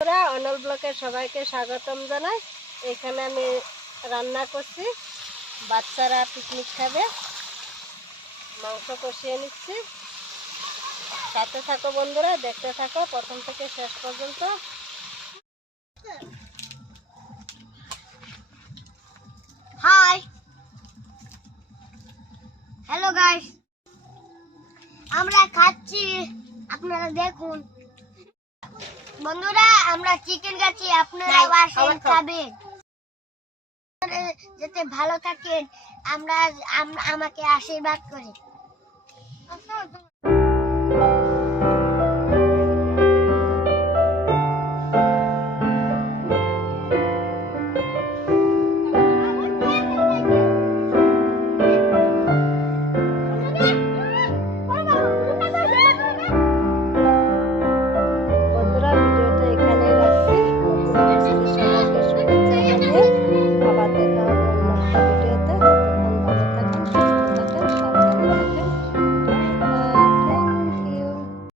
বন্ধুরা, অনল ব্লকের সবাইকে স্বাগতম জানাই। এখানে আমি রান্না করছি, বাচ্চারা পিকনিক খাবে। মাংস কষিয়ে নিচ্ছি। সাথে থাকো বন্ধুরা, দেখতে থাকো প্রথম থেকে শেষ পর্যন্ত। হাই, হ্যালো গাইস, আমরা খাচ্ছি, আপনারা দেখুন। বন্ধুরা, আমরা চিকেন খাচ্ছি, আপনারা আসেন খাবেন। যাতে ভালো থাকেন, আমাকে আশীর্বাদ করেন।